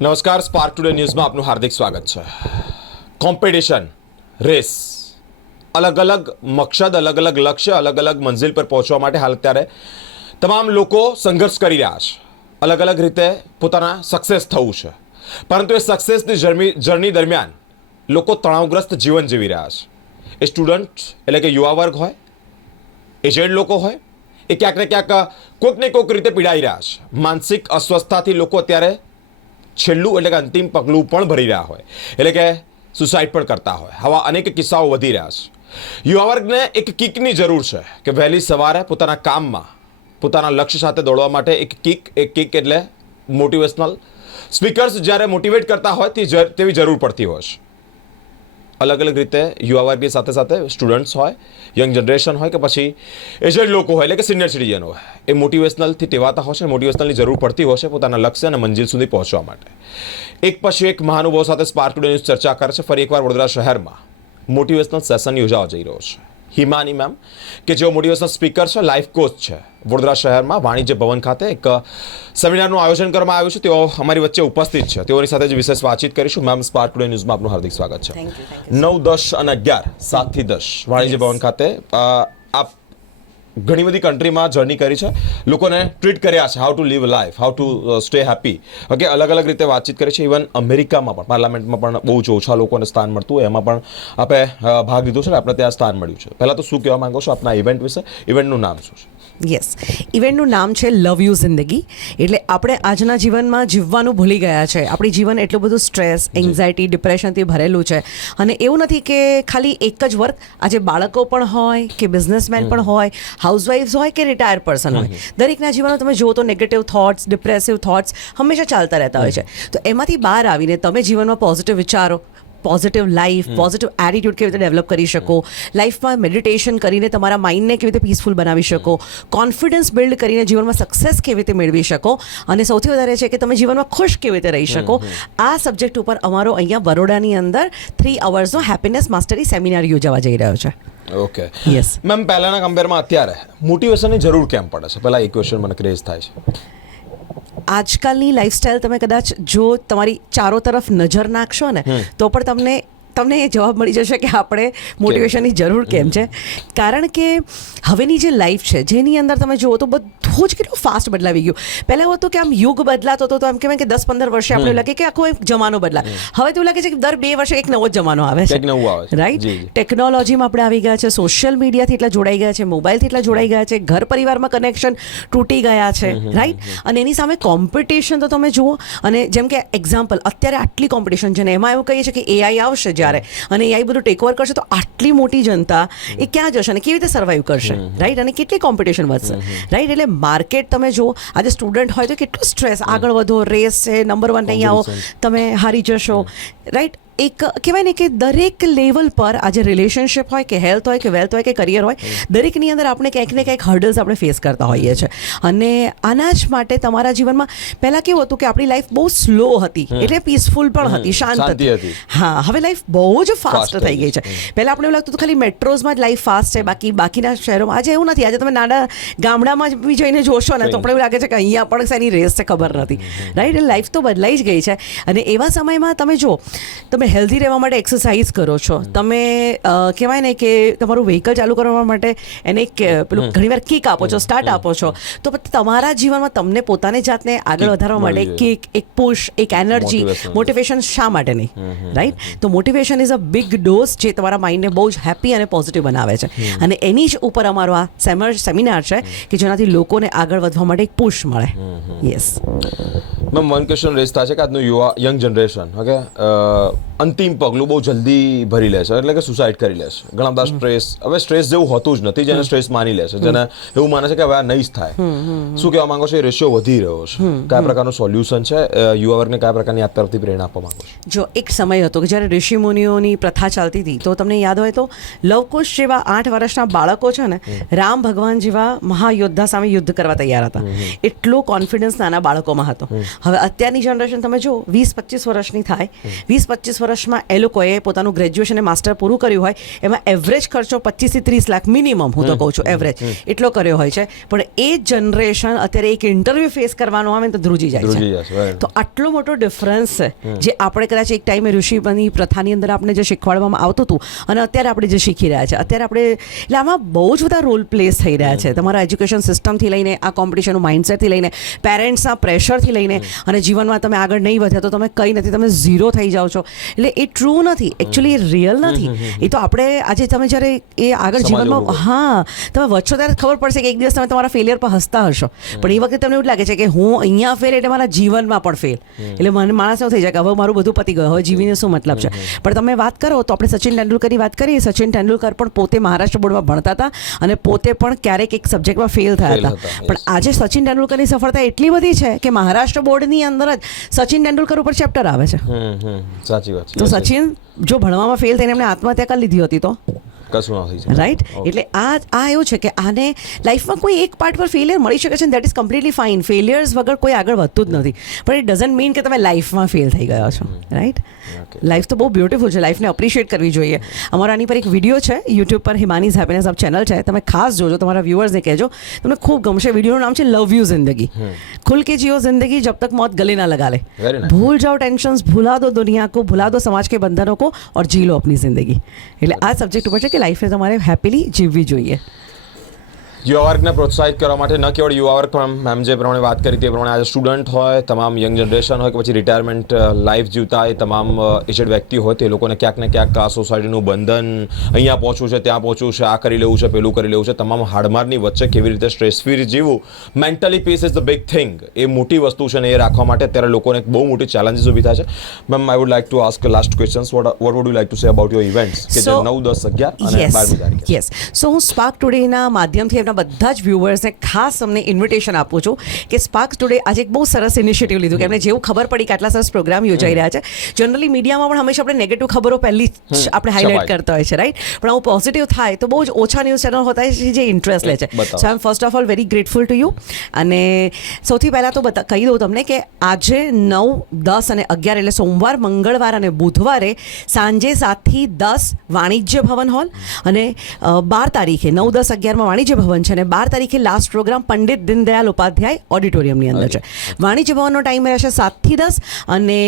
નમસ્કાર, spark today ન્યૂઝમાં આપનું હાર્દિક સ્વાગત છે. કોમ્પિટિશન, રેસ, અલગ અલગ મકસદ, અલગ અલગ લક્ષ્ય, અલગ અલગ મંઝિલ પર પહોંચવા માટે હાલ અત્યારે તમામ લોકો સંઘર્ષ કરી રહ્યા છે. અલગ અલગ રીતે પોતાના સક્સેસ થવું છે, પરંતુ એ સક્સેસની જર્ની દરમિયાન લોકો તણાવગ્રસ્ત જીવન જીવી રહ્યા છે. એ સ્ટુડન્ટ એટલે કે યુવા વર્ગ હોય, એજેડ લોકો હોય, એ ક્યાંક ને ક્યાંક કોઈક ને કોઈક રીતે પીડાઈ રહ્યા છે. માનસિક અસ્વસ્થતાથી લોકો અત્યારે છેલ્લું એટલે કે અંતિમ પગલું પણ ભરી રહ્યા હોય, એટલે કે સુસાઇડ પણ કરતા હોય. આવા અનેક કિસ્સાઓ વધી રહ્યા છે. યુવા વર્ગને એક કિકની જરૂર છે કે વહેલી સવારે પોતાના કામમાં પોતાના લક્ષ્ય સાથે દોડવા માટે એક કિક એટલે મોટિવેશનલ સ્પીકર્સ જ્યારે મોટિવેટ કરતા હોય તેવી જરૂર પડતી હોય છે. અલગ અલગ રીતે યુવા વર્ગની સાથે સાથે સ્ટુડન્ટ્સ હોય, યંગ જનરેશન હોય કે પછી એજેડ લોકો હોય એટલે કે સિનિયર સિટીઝન હોય, એ મોટિવેશનલથી ટેવાતા હોય છે. મોટિવેશનલની જરૂર પડતી હોય છે પોતાના લક્ષ્ય અને મંજિલ સુધી પહોંચવા માટે. એક પછી એક મહાનુભાવ સાથે સ્પાર્ક ટુડે ન્યૂઝ ચર્ચા કરે છે. ફરી એકવાર વડોદરા શહેરમાં મોટિવેશનલ સેશન યોજાવા જઈ રહ્યો છે. હિમાની મેમ કે જેઓ મોટિવેશનલ સ્પીકર છે, લાઈફ કોચ છે, વડોદરા શહેરમાં વાણિજ્ય ભવન ખાતે એક સેમિનારનું આયોજન કરવામાં આવ્યું છે. તેઓ અમારી વચ્ચે ઉપસ્થિત છે. તેઓની સાથે જ વિશેષ વાતચીત કરીશું. મેમ, સ્પાર્ક ટુડે ન્યૂઝમાં આપનું હાર્દિક સ્વાગત છે. 9, 10 અને 11, 7 થી 10 વાણિજ્ય ભવન ખાતે આપ ઘણી બધી કન્ટ્રીમાં જર્ની કરી છે, લોકોને ટ્રીટ કર્યા છે, how to live life, how to stay happy. Okay, અલગ અલગ રીતે વાતચીત કરી છે. ઇવન અમેરિકામાં પણ પાર્લામેન્ટમાં પણ બહુ જ ઓછા લોકોને સ્થાન મળતું હોય, એમાં પણ આપણે ભાગ લીધો છે ને આપણે ત્યાં સ્થાન મળ્યું છે. પહેલાં તો શું કહેવા માંગો છો આપના ઇવેન્ટ વિશે? ઇવેન્ટનું નામ શું છે? યસ, ઇવેન્ટનું નામ છે લવ યુ જિંદગી. એટલે આપણે આજના જીવનમાં જીવવાનું ભૂલી ગયા છે. આપણી જીવન એટલું બધું સ્ટ્રેસ, એન્ઝાયટી, ડિપ્રેશનથી ભરેલું છે. અને એવું નથી કે ખાલી એક જ વર્ક, આજે બાળકો પણ હોય કે બિઝનેસમેન પણ હોય, હાઉસવાઇફ્સ હોય કે રિટાયર પર્સન હોય, દરેકના જીવનમાં તમે જુઓ તો નેગેટિવ થોટ્સ, ડિપ્રેસિવ થોટ્સ હંમેશા ચાલતા રહેતા હોય છે. તો એમાંથી બહાર આવીને તમે જીવનમાં પોઝિટિવ વિચારો, પોઝિટિવ લાઈફ, પોઝિટિવ એટીટ્યૂડ કેવી રીતે ડેવલપ કરી શકો, લાઈફમાં મેડિટેશન કરીને તમારા માઇન્ડને કેવી રીતે પીસફુલ બનાવી શકો, કોન્ફિડન્સ બિલ્ડ કરીને જીવનમાં સક્સેસ કેવી રીતે મેળવી શકો, અને સૌથી વધારે છે કે તમે જીવનમાં ખુશ કેવી રીતે રહી શકો. આ સબ્જેક્ટ ઉપર અમારો અહીંયા બરોડાની અંદર 3 અવર્સનો હેપીનેસ માસ્ટરી સેમિનાર યોજાવા જઈ રહ્યો છે. ઓકે, યસ મેમ, પહેલાંના કમ્પેરમાં અત્યારે મોટિવેશનની જરૂર કેમ પડે છે? પહેલાં એક ક્વેશ્ચન મને ક્રેઝ થાય છે. આજકાલની લાઈફસ્ટાઈલ તમે કદાચ જો તમારી ચારો તરફ નજર નાખશો ને તો પણ તમને એ જવાબ મળી જશે કે આપણે મોટિવેશનની જરૂર કેમ છે. કારણ કે હવેની જે લાઈફ છે જેની અંદર તમે જુઓ તો બધું જ કેટલું ફાસ્ટ બદલાવી ગયું. પહેલાં એવું હતું કે આમ યુગ બદલાતો હતો તો એમ કહેવાય કે 10-15 વર્ષે આપણે લાગે કે આખો એક જમાનો બદલા. હવે તો એવું લાગે છે કે દર 2 વર્ષે એક નવો જ જમાનો આવે છે, રાઈટ? ટેકનોલોજીમાં આપણે આવી ગયા છે, સોશિયલ મીડિયાથી એટલા જોડાઈ ગયા છે, મોબાઈલથી એટલા જોડાઈ ગયા છે, ઘર પરિવારમાં કનેક્શન તૂટી ગયા છે, રાઈટ? અને એની સામે કોમ્પિટિશન તો તમે જુઓ. અને જેમ કે એક્ઝામ્પલ, અત્યારે આટલી કોમ્પિટિશન છે ને એમાં એવું કહીએ છીએ કે એઆઈ આવશે જ્યારે અને એઆઈ બધું ટેક ઓવર કરશે તો આટલી મોટી જનતા એ ક્યાં જશે અને કેવી રીતે સર્વાઈવ કરશે, રાઈટ? અને કેટલી કોમ્પિટિશન વધશે, રાઈટ? એટલે માર્કેટ તમે જુઓ, આજે સ્ટુડન્ટ હોય તો કેટલું સ્ટ્રેસ, આગળ વધો, રેસ છે, નંબર 1 નહીં આવો તમે હારી જશો, રાઈટ? એક કહેવાય ને કે દરેક લેવલ પર આજે રિલેશનશિપ હોય કે હેલ્થ હોય કે વેલ્થ હોય કે કરિયર હોય, દરેકની અંદર આપણે ક્યાંક ને ક્યાંક હર્ડલ્સ આપણે ફેસ કરતા હોઈએ છીએ. અને આના જ માટે તમારા જીવનમાં પહેલાં કેવું હતું કે આપણી લાઈફ બહુ સ્લો હતી, એટલે પીસફુલ પણ હતી, શાંત હતી. હા, હવે લાઈફ બહુ જ ફાસ્ટ થઈ ગઈ છે. પહેલાં આપણે એવું લાગતું હતું ખાલી મેટ્રોઝમાં જ લાઈફ ફાસ્ટ છે, બાકીના શહેરોમાં આજે એવું નથી. આજે તમે નાના ગામડામાં બી જઈને જોશો ને તો આપણે એવું લાગે છે કે અહીંયા પણ શેની રેસ છે ખબર નથી, રાઈટ? એટલે લાઈફ તો બદલાઈ જ ગઈ છે. અને એવા સમયમાં તમે જો, તમે હેલ્ધી રહેવા માટે એક્સરસાઇઝ કરો છો, તમે કહેવાય ને કે તમારું વ્હીકલ ચાલુ કરવા માટે એને પેલું ઘણીવાર કિક આપો છો, સ્ટાર્ટ આપો છો, તો તમારા જીવનમાં તમને પોતાની જાતને આગળ વધારવા માટે કિક, એક પુશ, એક એનર્જી, મોટિવેશન શા માટે નહીં, રાઈટ? તો motivation is a big dose જે તમારા માઇન્ડને બહુ જ હેપી અને પોઝિટિવ બનાવે છે. અને એની જ ઉપર અમારો આ સેમિનાર છે કે જેનાથી લોકોને આગળ વધવા માટે એક પુશ મળે. Yes ma'am, one question raise થાય છે કે આજનું યંગ જનરેશન ઓકે અંતિમ પગલું બહુ જલ્દી ભરી લે છે, એટલે કે સુસાઇડ કરી લે છે. ઘણા બધા સ્ટ્રેસ, હવે સ્ટ્રેસ જેવું હોતું જ નથી, જેને સ્ટ્રેસ માની લે છે, જેને એવું માને છે કે હવે આ નહીં જ થાય. શું કહેવા માંગો છો? એ રેશિયો વધી રહ્યો છે, કયા પ્રકારનું સોલ્યુશન છે? યુવા વર્ગને કયા પ્રકારની આ તરફથી પ્રેરણા આપવા માંગો છો? જો એક સમય હતો કે જ્યારે ઋષિ મુનિઓની પ્રથા ચાલતી હતી, તો તમને યાદ હોય તો લવકુશ જેવા 8 વર્ષના બાળકો છે ને, રામ ભગવાન જેવા મહાયોદ્ધા સામે યુદ્ધ કરવા તૈયાર હતા. એટલો કોન્ફિડન્સ નાના બાળકોમાં હતો. હવે અત્યારની જનરેશન તમે જો 20-25 વર્ષની થાય, 20-25 વર્ષમાં એ લોકોએ પોતાનું ગ્રેજ્યુએશન અને માસ્ટર પૂરું કર્યું હોય એમાં એવરેજ ખર્ચો 25 થી 30 લાખ મિનિમમ, હું તો કહું છું એવરેજ એટલો કર્યો હોય છે. પણ એ જનરેશન અત્યારે એક ઇન્ટરવ્યૂ ફેસ કરવાનો આવે ને તો ધ્રુજી જાય છે. તો આટલો મોટો ડિફરન્સ છે જે આપણે કદાચ એક ટાઈમે ઋષિની પ્રથાની અંદર આપણે જે શીખવાડવામાં આવતું હતું અને અત્યારે આપણે જે શીખી રહ્યા છે, અત્યારે આપણે એટલે આમાં બહુ જ બધા રોલ પ્લેસ થઈ રહ્યા છે. તમારા એજ્યુકેશન સિસ્ટમથી લઈને આ કોમ્પિટિશનનું માઇન્ડસેટથી લઈને પેરેન્ટ્સના પ્રેશરથી લઈને અને જીવનમાં તમે આગળ નહીં વધ્યા તો તમે કંઈ નથી, તમે ઝીરો થઈ જાઓ છો. એટલે એ ટ્રુ નથી, એકચ્યુઅલી એ રિયલ નથી. એ તો આપણે આજે તમે જ્યારે એ આગળ જીવનમાં તમે વધશો ત્યારે ખબર પડશે કે એક દિવસ તમે તમારા ફેલિયર પર હસતા હશો, પણ એ વખતે તમને એવું લાગે છે કે હું અહીંયા ફેલ એટલે મારા જીવનમાં પણ ફેલ. એટલે મને માણસ એવું થઈ જાય કે હવે મારું બધું પતી ગયું, હવે જીવીને શું મતલબ છે. પણ તમે વાત કરો તો આપણે સચિન તેંડુલકરની વાત કરીએ. સચિન તેંડુલકર પણ પોતે મહારાષ્ટ્ર બોર્ડમાં ભણતા હતા અને પોતે પણ ક્યારેક એક સબ્જેક્ટમાં ફેલ થયા હતા. પણ આજે સચિન તેંડુલકરની સફળતા એટલી બધી છે કે મહારાષ્ટ્ર બોર્ડની અંદર જ સચિન તેંડુલકર ઉપર ચેપ્ટર આવે છે. સાચી વાત. તો સચિન જો ભણવામાં ફેલ થઈને એમને આત્મહત્યા કરી લીધી હતી તો કશું ના થઈ જાય, રાઈટ. એટલે આ એવું છે કે આને લાઈફમાં કોઈ એક પાર્ટ પર ફેલિયર મળી શકે છે ને that is completely fine. Failures વગર કોઈ આગળ વધતું જ નથી, પણ ઇટ ડઝન્ટ મીન કે તમે લાઈફમાં ફેલ થઈ ગયા છો, રાઈટ. લાઈફ તો બહુ બ્યુટીફુલ છે, લાઈફને અપ્રિશિએટ કરવી જોઈએ. અમારા આની પર એક વિડીયો છે યુટ્યુબ પર, હિમાનીઝ હેપીનેસ અપ ચેનલ છે, તમે ખાસ જોજો, તમારા વ્યુઅર્સને કહેજો, તમને ખૂબ ગમશે. વિડીયોનું નામ છે લવ યુ જિંદગી. खुल के जियो जिंदगी जब तक मौत गले ना लगा ले. भूल जाओ टेंशन्स, भुला दो दुनिया को, भुला दो समाज के बंधनों को और जी लो अपनी जिंदगी. એટલે આ સબ્જેક્ટ ઉપર છે કે લાઈફને તમારે હેપીલી જીવવી જોઈએ. યુવા વર્ગને પ્રોત્સાહિત કરવા માટે ન કેવળ યુવા વર્ગ પણ મેમ જે પ્રમાણે વાત કરી તે પ્રમાણે આજે સ્ટુડન્ટ હોય, તમામ યંગ જનરેશન હોય કે પછી રિટાયરમેન્ટ લાઈફ જીવતા એ તમામ એજેડ વ્યક્તિ હોય તે લોકોને ક્યાંક ને ક્યાંક આ સોસાયટીનું બંધન, અહીંયા પહોંચવું છે, ત્યાં પહોંચવું છે, આ કરી લેવું છે, પેલું કરી લેવું છે, તમામ હાડમારની વચ્ચે કેવી રીતે સ્ટ્રેસ ફ્રી જીવવું, mentally peace is the big thing, એ મોટી વસ્તુ છે ને એ રાખવા માટે અત્યારે લોકોને બહુ મોટી ચેલેન્જીસ ઊભી થાય છે. Ma'am I would like to ask last questions. What would you like to say about your events કે જે 9, 10, 11 અને 12મી તારીખે? યસ. સો હું સ્પાર્ક ટુડેના માધ્યમથી એમના બધા જ વ્યુઅર્સને ખાસ અમને ઇન્વિટેશન આપું છું કે સ્પાર્ક ટુડે આજે એક બહુ સરસ ઇનિશિયેટિવ લીધું કે એમને જેવું ખબર પડી કે આટલા સરસ પ્રોગ્રામ યોજાઈ રહ્યા છે. જનરલી મીડિયામાં પણ હંમેશા આપણે નેગેટિવ ખબરો પહેલી જ આપણે હાઇલાઇટ કરતા હોય છે, રાઈટ. પણ આવું પોઝિટિવ થાય તો બહુ જ ઓછા ન્યૂઝ ચેનલ હોતા છે જે ઇન્ટરેસ્ટ લે છે. So I am first of all very grateful to you. અને સૌથી પહેલાં તો કહી દઉં તમને કે આજે 9, 10 અને 11 એટલે સોમવાર, મંગળવાર અને બુધવારે સાંજે 7 થી 10 વાણિજ્ય ભવન હોલ અને 12 તારીખે 9, 10, 11માં વાણિજ્ય ભવન છે અને 12 તારીખે લાસ્ટ પ્રોગ્રામ પંડિત દીનદયાલ ઉપાધ્યાય ઓડિટોરિયમની અંદર છે. વાણિજ્ય ભવનનો ટાઈમ રહેશે 7 થી 10 અને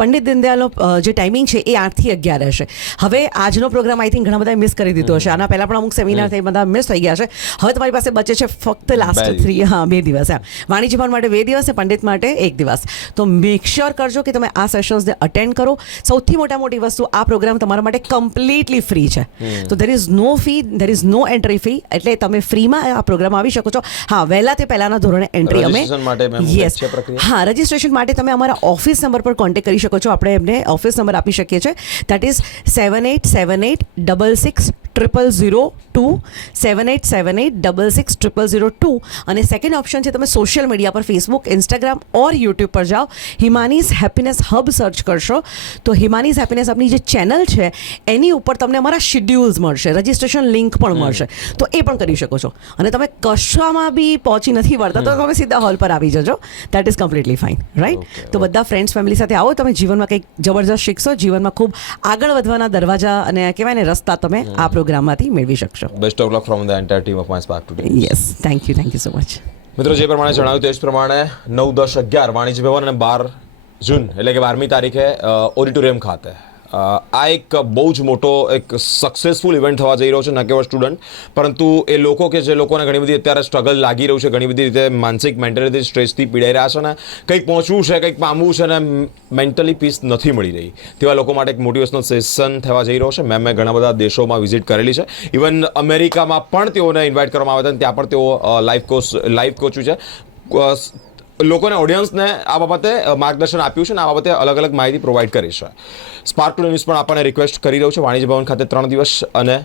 પંડિત દીનદયાલનો જે ટાઈમિંગ છે એ 8 થી 11 રહેશે. હવે આજનો પ્રોગ્રામ આઈ થિંક ઘણા બધાએ મિસ કરી દીધો હશે, આના પહેલાં પણ અમુક સેમિનાર થઈ બધા મિસ થઈ ગયા છે. હવે તમારી પાસે બચે છે ફક્ત લાસ્ટ 2 દિવસ. વાણિજ્ય ભવન માટે 2 દિવસ, પંડિત માટે 1 દિવસ. તો મેક શ્યોર કરજો કે તમે આ સેશન્સને અટેન્ડ કરો. સૌથી મોટી વસ્તુ, આ પ્રોગ્રામ તમારા માટે કમ્પ્લીટલી ફ્રી છે. તો there is no fee, there is no entry fee, એટલે તમે ફ્રીમાં આ પ્રોગ્રામ આવી શકો છો. હા, વહેલા તે પહેલાના ધોરણે એન્ટ્રી અમે હા રજિસ્ટ્રેશન માટે તમે અમારા ઓફિસ નંબર પર કોન્ટેક્ટ કરી શકો છો. આપણે એમને ઓફિસ નંબર આપી શકીએ છીએ, દેટ ઇઝ 7878660002, 7878660002. અને સેકન્ડ ઓપ્શન છે તમે સોશિયલ મીડિયા પર ફેસબુક, ઇન્સ્ટાગ્રામ ઓર યુટ્યુબ પર જાઓ, હિમાનીઝ હેપીનેસ હબ સર્ચ કરશો તો હિમાનીઝ હેપીનેસ હબની જે ચેનલ છે એની ઉપર તમને અમારા શિડ્યુલ્સ મળશે, રજિસ્ટ્રેશન લિંક પણ મળશે, તો એ પણ કરી શકો છો. અને તમે કશામાં બી પહોંચી નથી વળતા તો તમે સીધા હોલ પર આવી જજો, that is completely fine, right. તો બધા ફ્રેન્ડ્સ ફેમિલી સાથે આવો, તમે જીવનમાં કંઈક જબરજસ્ત શીખશો, જીવનમાં ખૂબ આગળ વધવાના દરવાજા અને કહેવાય ને રસ્તા તમે આ પ્રોગ્રામમાંથી મેળવી શકશો. Best of luck from the entire team of my spark today. Yes, thank you so much. મિત્રો, જે પ્રમાણે જણાવ્યું તે જ પ્રમાણે 9, 10, 11 વાણિજ્ય ભવન અને 12 જૂન એટલે કે 12મી તારીખે ઓડિટોરિયમ ખાતે આ એક બહુ જ મોટો એક સક્સેસફુલ ઇવેન્ટ થવા જઈ રહ્યો છે. ન કેવળ સ્ટુડન્ટ પરંતુ એ લોકો કે જે લોકોને ઘણી બધી અત્યારે સ્ટ્રગલ લાગી રહ્યું છે, ઘણી બધી રીતે માનસિક મેન્ટલી સ્ટ્રેસથી પીડાઈ રહ્યા છે ને કંઈક પહોંચવું છે, કંઈક પામવું છે ને મેન્ટલી પીસ નથી મળી રહી, તેવા લોકો માટે એક મોટિવેશનલ સેશન થવા જઈ રહ્યો છે. મેં ઘણા બધા દેશોમાં વિઝિટ કરેલી છે, ઇવન અમેરિકામાં પણ તેઓને ઇન્વાઇટ કરવામાં આવ્યા હતા, ત્યાં પણ તેઓ લાઈફ કોચ છે. લોકોને ઓડિયન્સને આ બાબતે માર્ગદર્શન આપ્યું છે અને આ બાબતે અલગ અલગ માહિતી પ્રોવાઈડ કરી છે. સ્પાર્ક ટુડે ન્યૂઝ પણ આપણને રિક્વેસ્ટ કરી રહ્યું છે વાણિજ્ય ભવન ખાતે 3 દિવસ અને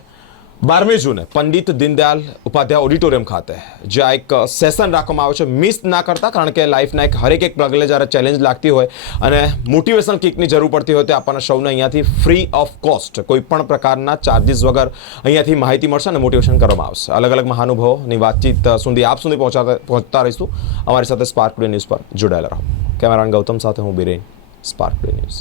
12મી જૂને પંડિત દીનદયાલ ઉપાધ્યાય ઓડિટોરિયમ ખાતે જ્યાં એક સેશન રાખવામાં આવે છે. મિસ ના કરતા, કારણ કે લાઈફના હરેક એક પગલે જ્યારે ચેલેન્જ લાગતી હોય અને મોટિવેશનલ કિકની જરૂર પડતી હોય તે આપણને સૌને અહીંયાથી ફ્રી ઓફ કોસ્ટ, કોઈ પણ પ્રકારના ચાર્જિસ વગર અહીંયાથી માહિતી મળશે અને મોટિવેશન કરવામાં આવશે. અલગ અલગ મહાનુભાવોની વાતચીત સુધી આપ સુધી પહોંચતા રહીશું. અમારી સાથે સ્પાર્ક ટુડે ન્યૂઝ પર જોડાયેલા રહો. કેમેરામેન ગૌતમ સાથે હું બિરેન, સ્પાર્ક ટુડે ન્યૂઝ.